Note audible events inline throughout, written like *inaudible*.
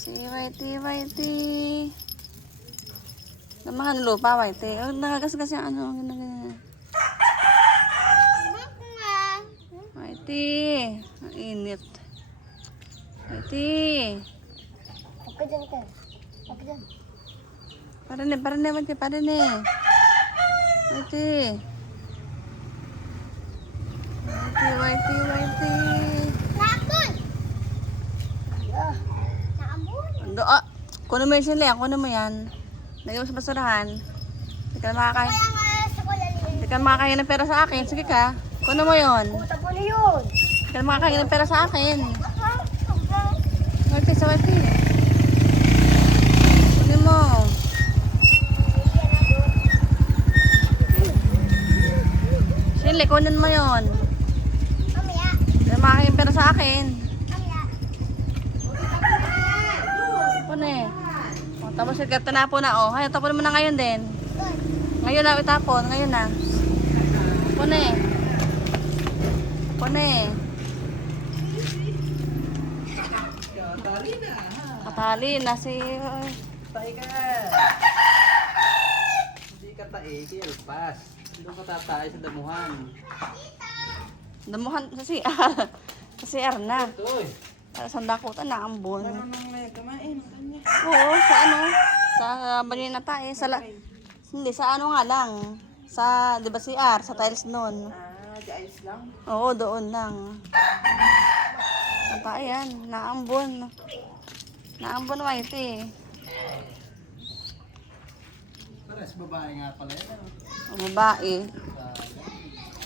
Si Whitey, Whitey. Namahan lupa, Whitey. Oh, nagagasgas yung ano. Ganyan, ganyan. Whitey. Ang init. Whitey. Huwag ka dyan, Ken. Huwag ka dyan. Para na, para na, Whitey, para na. Whitey. Whitey, Whitey, Whitey. Nakapun! Ah, nakapun. Ando, Kuno mo yung sili, kuno mo yan. Mo sa basurahan. Hindi ka na makakain. Hindi ka na makakain ng pera sa akin. Sige ka. Kuno mo yon. Hindi ka na makakain ng pera sa akin. Whitey, sa Whitey. Kunin mo. Sili, kunin mo yon. Hindi ka na makakain ng pera sa akin. Tapon eh. Tapos sige, tinapon na. O, hayun, tapon mo na ngayon din. Ngayon na, itapon. Ngayon na. Tapon eh. Tapon eh. Katali na si... Tae ka! Hindi ka tae, kilpas. Doon ka tatay sa damuhan. Damuhan sa CR. *laughs* sa CR na. Ito eh. Para sa dakutan na ambon. nang may kumain. Oo, sa ano? Sa Banina tayo. Sa la... Hindi, sa ano nga lang. Sa, di ba CR? Sa tiles nun. Ah, di ayos lang. Oo, doon lang. Ata yan, naambon. Naambon white eh. Pares babae nga pala yan. ano? Ang babae, Ah,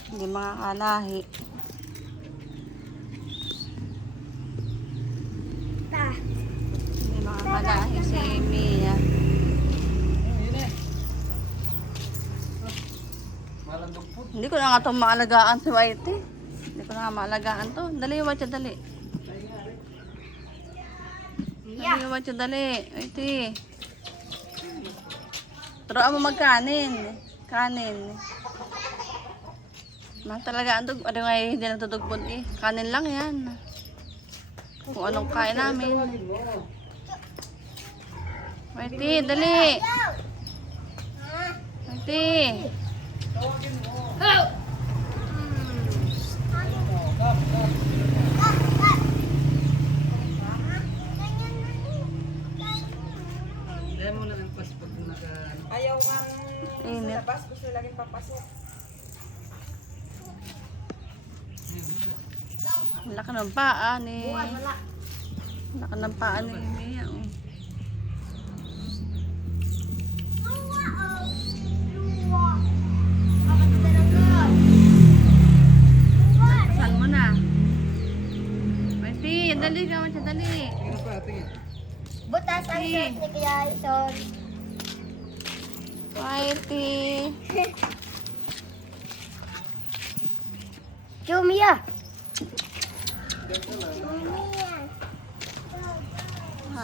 hindi makakalahi. Ta. Makakalahi si po. Hindi ko na nga itong maalagaan si White eh. Hindi ko na nga maalagaan to. Dali, White, dali. Dali, White, dali. White eh. Turuan mo magkanin. Kanin. Man talaga ang dug. Ano nga eh, hindi natutugpon eh. Kanin lang yan. Kung anong kain namin. Whitey, dali. Pag naka... Ayaw nga Init. labas, gusto laging papasok. Ang laki ng paa ni... Ang laki ng paa ni Butas ang shirt ni Kuya Ison. Whitey. Chumia. *laughs*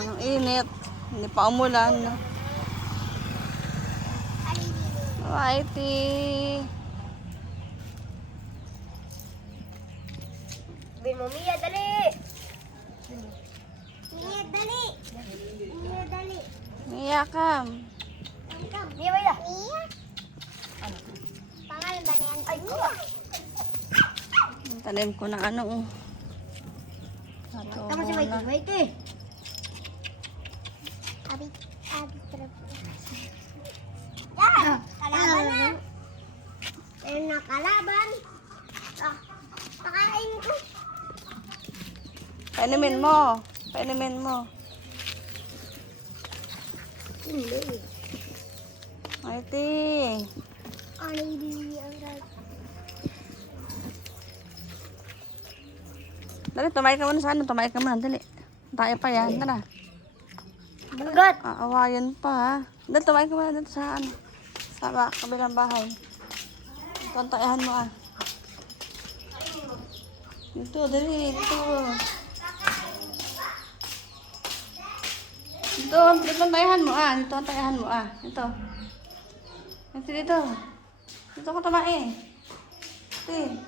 Anong init. Hindi pa umulan. Whitey. Bin mo, Mia, dali. Mia, dali. Mia, dali. Mia, kam. Mia, Mia. Mia? Pangalan ba niyan? Ay, kuha. Tanim ko na ano. oh. Tama si na. Mikey. Abi, abi, trap. Yan! Kalaban na! Ayun na, kalaban. Ah, pakain ko. Painumin mo. Painumin mo. Hindi. Whitey. Ano hindi ang? Dali, tumayo ka muna sa ano. Tumayo ka muna. Dali. Tayo pa yan. Tara. Bugat! Aawayan pa ha. Dali, tumayo ka muna dito sa ano. Sa ba, kabilang bahay. Tantayahan mo ah. Dito, dali. Dito. Dito, dito ang tayahan mo ah. Dito tayahan mo ah. Dito. Dito, dito. Dito ka tumae. Dito.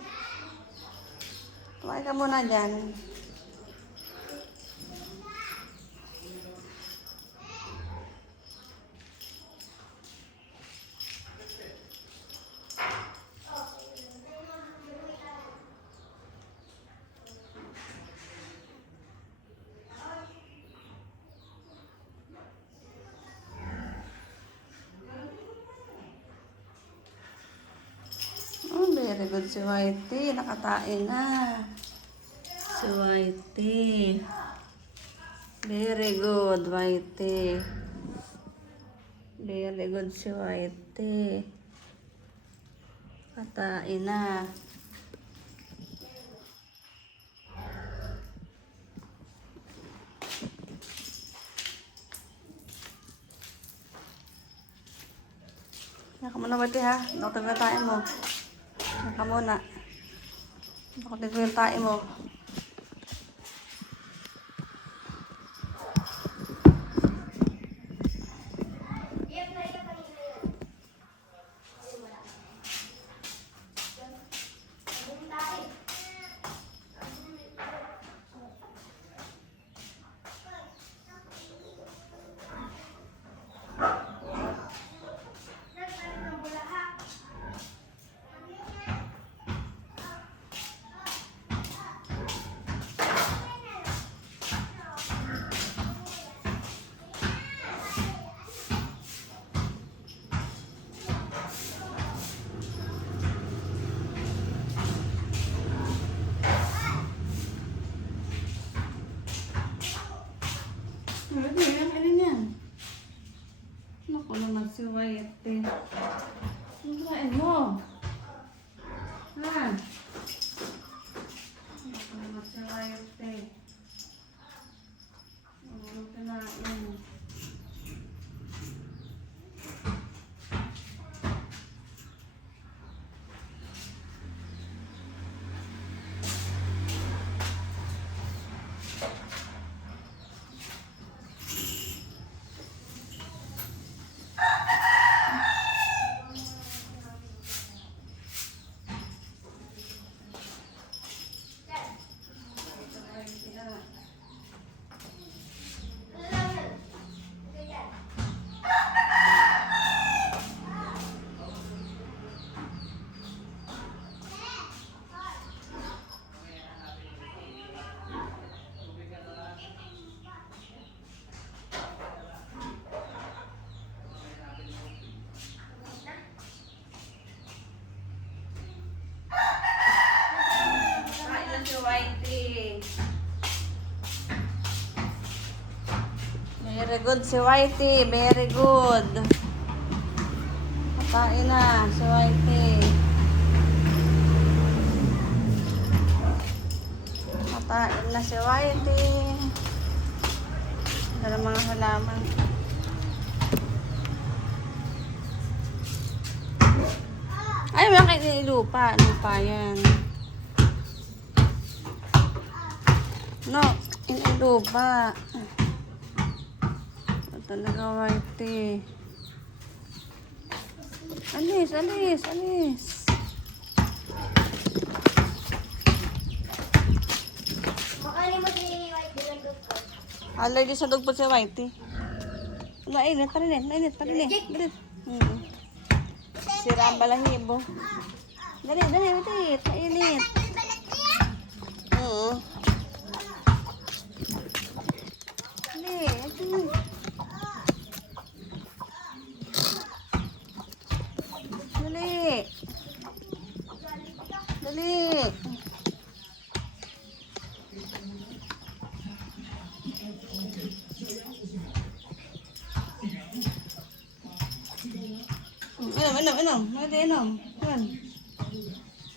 Tumae ka muna dyan. Very good si Whitey. Nakatain na. Si Whitey. Very good, Whitey. Very good si Whitey. Katain na. Naka muna ba ha? Doktor na tayo mo. Naka muna. Doktor na tayo mo. Ano yan? Ano yan? Naku naman si Whitey. Ano kinain mo? Ha? Naku naman si Whitey. Ano kinain? Kain na si Whitey. Very good si Whitey. Very good. Kain na si Whitey. Kain na si Whitey. Dala mga halaman. Ay, may kain lupa. Lupa yan. No, ini lupa. Talaga whitey. Alis, alis, alis. Si. Allergy sa dugpot si whitey. Mainit, parinit, mainit, parinit. Dali. Hmm. Sira ang balahibo. Dali, dali, mainit, mainit. Oo. Dali, dali. Dali. Dali. Inom, inom, inom. Mati, inom. Inom.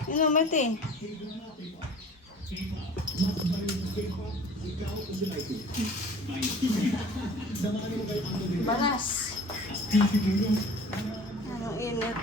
Inom, mati. Banas. Anong init.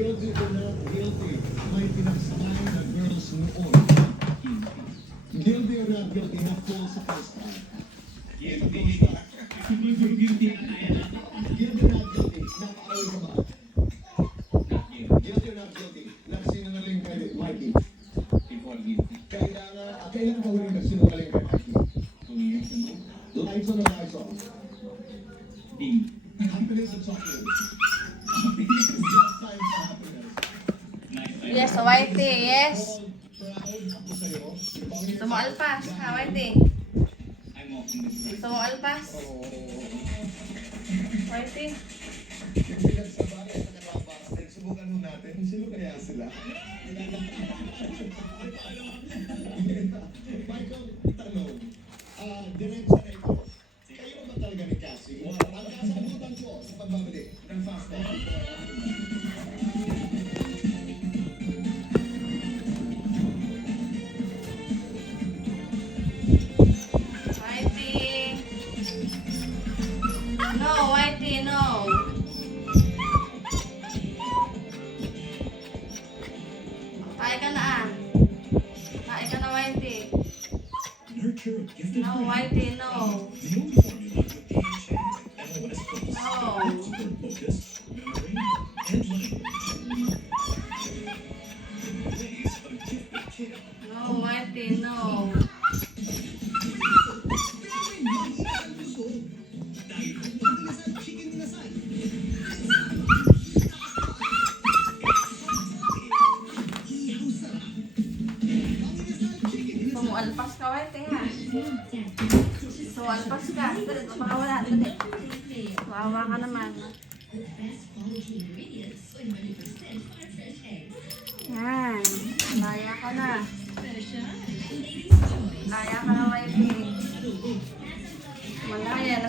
Guilty or not guilty, may pinagsamahin na girls noon. Guilty or not guilty, na full sa first time. Guilty. Guilty or not guilty, napaawal ka ba? Guilty or not guilty, nagsinungaling kay Mikey. Kailangan, ah, kailangan ka huling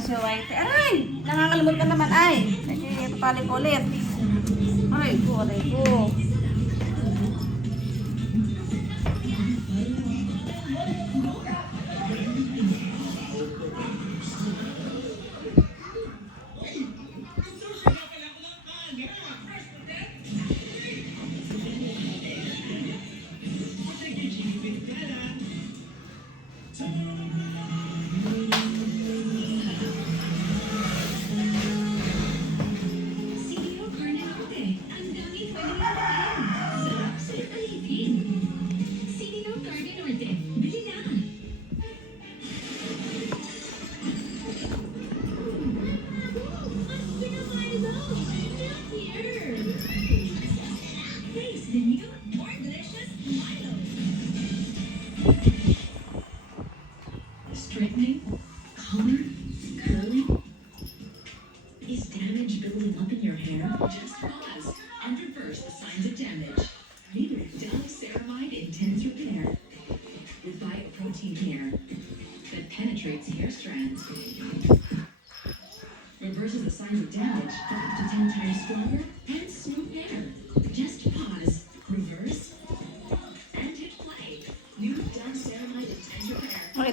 si Whitey. Aray! Nangangalimot ka naman, ay! Nagkikita ulit. Ay, ko, aray ko.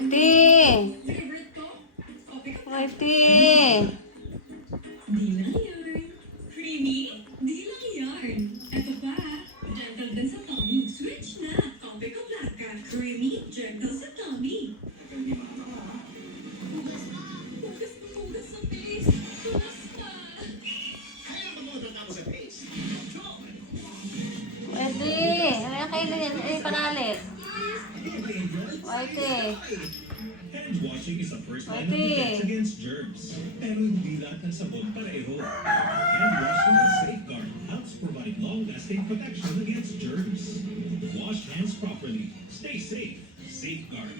de Hand washing is a first line of defense against germs. Pero hindi lahat ng sabon pareho. Hand washing with Safeguard helps provide long-lasting protection against germs. Wash hands properly. Stay safe. Safeguard.